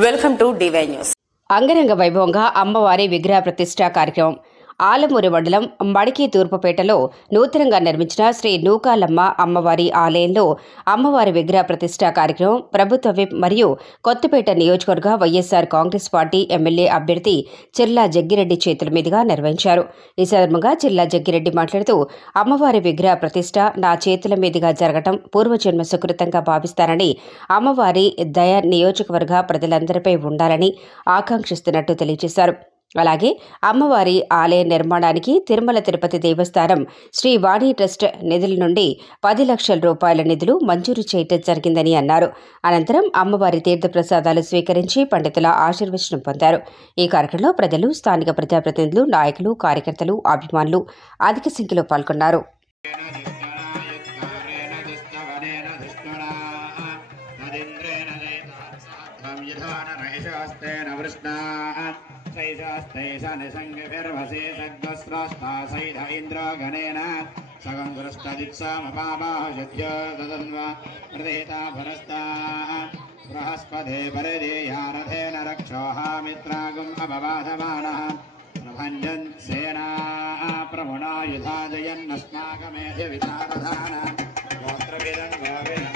Welcome to DY news. అంగరంగ వైభవంగా అమ్మవారి విగ్రహ ప్రతిష్ఠా కార్యక్రమం ఆలమూరు మండలం మడికి తూర్పుపేటలో నూతనంగా నిర్మించిన శ్రీ నూకాలమ్మ అమ్మవారి ఆలయంలో అమ్మవారి విగ్రహ ప్రతిష్ఠా కార్యక్రమం ప్రభుత్వ విప్ మరియు కొత్తపేట నియోజకవర్గ వైఎస్ఆర్ కాంగ్రెస్ పార్టీ ఎమ్మెల్యే అభ్యర్థి చిర్లా జగ్గిరెడ్డి చేతుల మీదుగా నిర్వహించారు. ఈ సందర్భంగా చిర్లా జగ్గిరెడ్డి మాట్లాడుతూ అమ్మవారి విగ్రహ ప్రతిష్ఠ నా చేతుల మీదుగా జరగటం పూర్వజన్మ సుకృతంగా భావిస్తానని, అమ్మవారి దయ నియోజకవర్గ ప్రజలందరిపై ఉండాలని ఆకాంక్షిస్తున్నట్టు తెలియజేశారు. అలాగే అమ్మవారి ఆలయ నిర్మాణానికి తిరుమల తిరుపతి దేవస్థానం శ్రీ వాణి ట్రస్ట్ నిధుల నుండి 10 లక్షల రూపాయల నిధులు మంజూరు చేయడం జరిగిందని అన్నారు. అనంతరం అమ్మవారి తీర్థప్రసాదాలు స్వీకరించి పండితుల ఆశీర్వచనం పొందారు. ఈ కార్యక్రమంలో ప్రజలు, స్థానిక ప్రజాప్రతినిధులు, నాయకులు, కార్యకర్తలు, అభిమానులు అధిక సంఖ్యలో పాల్గొన్నారు. बृहस्पते परिदेयारथेन रक्षोहामित्रागुम् अपबाधमानः प्रभञ्जन् सेना प्रमुणा युधाजयन्नस्माकमेध्य विचारधान गोत्रविदं गोविदं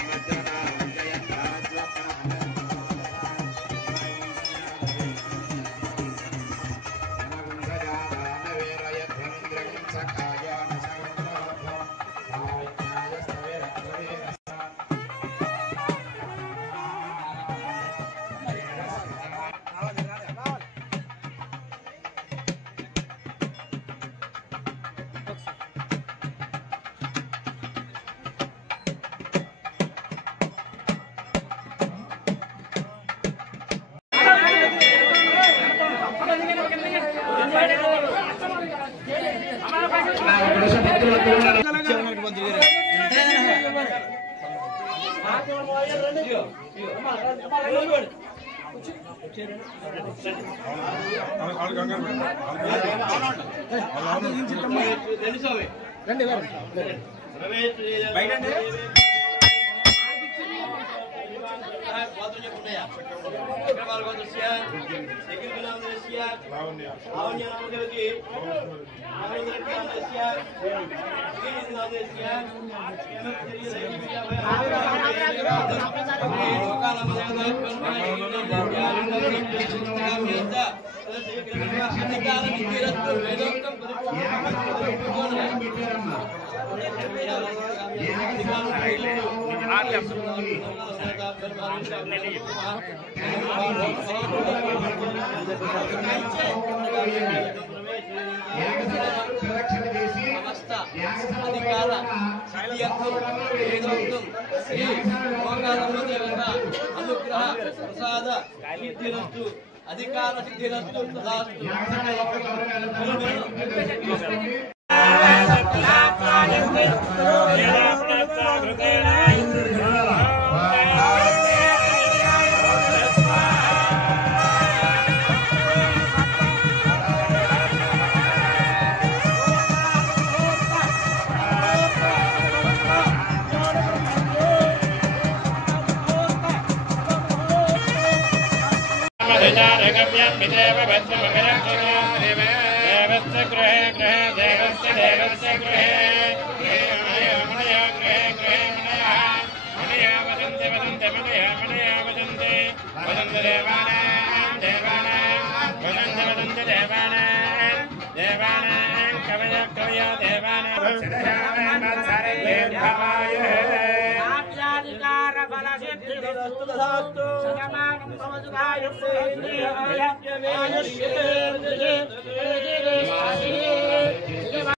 అధికార సిద్ధిరస్తు